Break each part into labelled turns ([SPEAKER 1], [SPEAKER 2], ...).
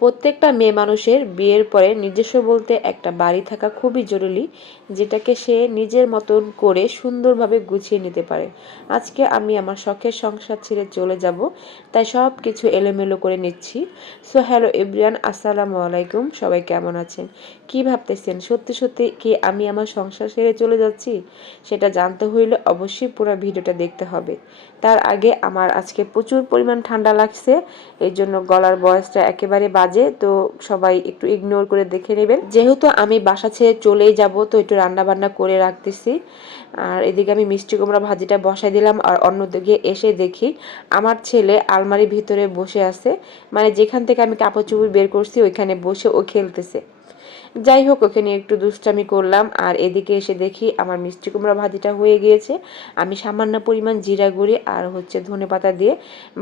[SPEAKER 1] প্রত্যেকটা মেয়ে মানুষের বিয়ের পরে নিজস্ব বলতে একটা বাড়ি থাকা খুবই জরুরি, যেটাকে সে নিজের মতন করে সুন্দরভাবে গুছিয়ে নিতে পারে। আজকে আমি আমার শখের সংসার ছেড়ে চলে যাব, তাই সব কিছু এলোমেলো করে নিচ্ছি। সো হ্যালো ইব্রিয়ান আসসালামু আলাইকুম, সবাই কেমন আছেন? কি ভাবতেছেন? সত্যি সত্যি কি আমি আমার সংসার ছেড়ে চলে যাচ্ছি? সেটা জানতে হইলে অবশ্যই পুরো ভিডিওটা দেখতে হবে। তার আগে আমার আজকে প্রচুর পরিমাণ ঠান্ডা লাগছে এই জন্য গলার বয়সটা একেবারে বাজে, তো সবাই একটু ইগনোর করে দেখে নেবেন। যেহেতু আমি বাসা ছেড়ে চলেই যাব, তো একটু রান্না বান্না করে রাখতেছি। আর এদিকে আমি মিষ্টি কুমড়া ভাজিটা বসাই দিলাম, আর অন্যদিকে এসে দেখি আমার ছেলে আলমারির ভিতরে বসে আছে। মানে যেখান থেকে আমি কাপড় চুপড় বের করছি, ওইখানে বসে ও খেলতেছে। যাই হোক, ওকে নিয়ে একটু দুষ্টামি করলাম। আর এদিকে এসে দেখি আমার মিষ্টি কুমড়া ভাজিটা হয়ে গিয়েছে। আমি সামান্য পরিমাণ জিরা গুঁড়ি আর হচ্ছে ধনে পাতা দিয়ে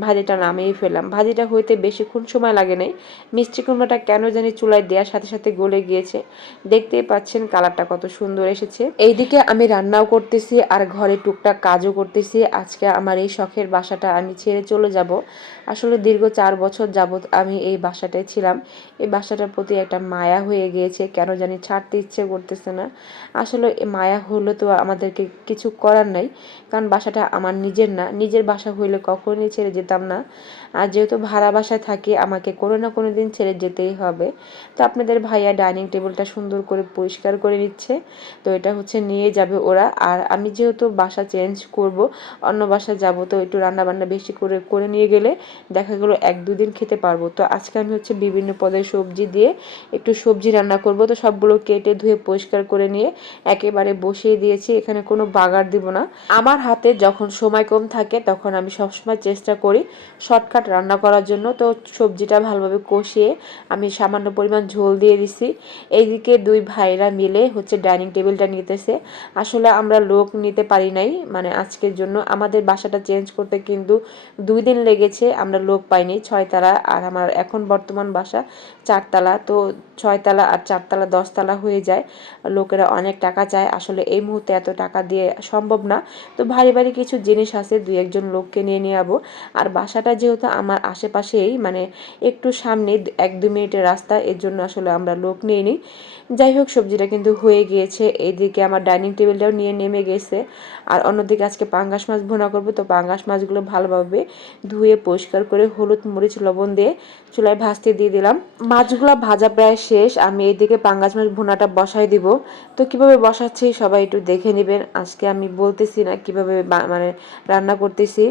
[SPEAKER 1] ভাজিটা নামিয়ে ফেললাম। ভাজিটা হইতে বেশিক্ষণ সময় লাগে নাই। মিষ্টি কুমড়াটা কেন জানি চুলায় দেওয়ার সাথে সাথে গলে গিয়েছে। দেখতেই পাচ্ছেন কালারটা কত সুন্দর এসেছে। এইদিকে আমি রান্নাও করতেছি আর ঘরে টুকটাক কাজও করতেছি। আজকে আমার এই শখের বাসাটা আমি ছেড়ে চলে যাব। আসলে দীর্ঘ চার বছর যাবৎ আমি এই বাসাটায় ছিলাম। এই বাসাটার প্রতি একটা মায়া হয়ে গিয়েছে। কেন জানি ছাড়তে ইচ্ছে করতেছে না। আসলে মায়া হলে তো আমাদেরকে কিছু করার নাই, কারণ বাসাটা আমার নিজের না। নিজের বাসা হইলে কখনই ছেড়ে যেতাম না। আর যেহেতু ভাড়া বাসায় থাকি, আমাকে কোনো না কোনো দিন ছেড়ে যেতেই হবে। তো আপনাদের ভাইয়া ডাইনিং টেবিলটা সুন্দর করে পরিষ্কার করে নিচ্ছে। তো এটা হচ্ছে নিয়ে যাবে ওরা। আর আমি যেহেতু বাসা চেঞ্জ করব, অন্য বাসা যাব, তো একটু রান্না বান্না বেশি করে করে নিয়ে গেলে দেখা গেলো এক দুদিন খেতে পারব। তো আজকে আমি হচ্ছে বিভিন্ন পদের সবজি দিয়ে একটু সবজি রান্না করব। তো সবগুলো কেটে ধুয়ে পরিষ্কার করে নিয়ে একেবারে বসিয়ে দিয়েছি। এখানে কোনো বাগার দিব না। আমার হাতে যখন সময় কম থাকে তখন আমি সবসময় চেষ্টা করি শর্টকাট রান্না করার জন্য। তো সবজিটা ভালোভাবে কষিয়ে আমি সামান্য পরিমাণ ঝোল দিয়ে দিছি। এইদিকে দুই ভাইরা মিলে হচ্ছে ডাইনিং টেবিলটা নিতেছে। আসলে আমরা লোক নিতে পারি নাই। মানে আজকের জন্য আমাদের বাসাটা চেঞ্জ করতে কিন্তু দুই দিন লেগেছে। আমরা লোক পাইনি। ছয়তলা আর আমার এখন বর্তমান বাসা চারতলা। তো ছয়তলা আর চারতলা, দশতলা হয়ে যায়। লোকেরা অনেক টাকা চায়। আসলে এই মুহূর্তে এত টাকা দিয়ে সম্ভব না। তো ভারী ভারী কিছু জিনিস আছে, দুই একজন লোককে নিয়ে নিয়ে যাব আর বাসাটা যেহেতু আমার আশেপাশেই মানে একটু সামনে, এক দু মিনিটের রাস্তা, এর জন্য আসলে আমরা লোক নিয়ে নিই। যাই হোক, সবজিটা কিন্তু হয়ে গিয়েছে। এইদিকে আমার ডাইনিং টেবিলটাও নিয়ে নেমে গেছে। আর অন্যদিকে আজকে পাঙ্গাস মাছ ভোনা করব। তো পাঙ্গাস মাছগুলো ভালোভাবে ধুয়ে, পরিষ্কার করে হলুদ মরিচ লবণ দিয়ে চুলায় ভাজতে দিয়ে দিলাম। মাছগুলো ভাজা প্রায় শেষ। আমি এইদিকে পাঙ্গাস মাছ ভুনাটা বসাই দিব। তো কীভাবে বসাচ্ছি সবাই একটু দেখে নেবেন। আজকে আমি বলতেছি না কীভাবে মানে রান্না করতেছি।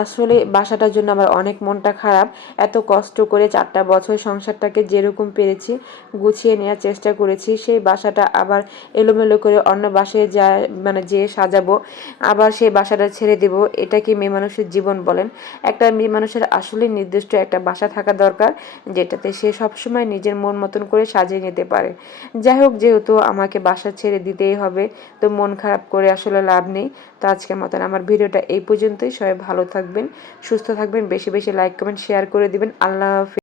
[SPEAKER 1] আসলে বাসাটার জন্য আমার অনেক মনটা খারাপ। এত কষ্ট করে চারটা বছর সংসারটাকে যেরকম পেরেছি, গুছিয়ে নেওয়ার চেষ্টা করেছি, সেই বাসাটা আবার এলোমেলো করে অন্য বাসায় যা মানে যে সাজাবো, আবার সেই বাসাটা ছেড়ে দেব। এটা কি মেয়ে মানুষের জীবন বলেন? একটা মেয়ে মানুষের আসলে নির্দিষ্ট একটা বাসা থাকা দরকার, যেটাতে সে সবসময় নিজের মন মতন করে সাজিয়ে নিতে পারে। যাই হোক যেহেতু আমাকে বাসা ছেড়ে দিতেই হবে, তো মন খারাপ করে আসলে লাভ নেই। তো আজকের মতন আমার ভিডিওটা এই পর্যন্তই। সবাই ভালো থাকবেন, সুস্থ থাকবেন, বেশি বেশি লাইক কমেন্ট শেয়ার করে দিবেন। আল্লাহ হাফিজ।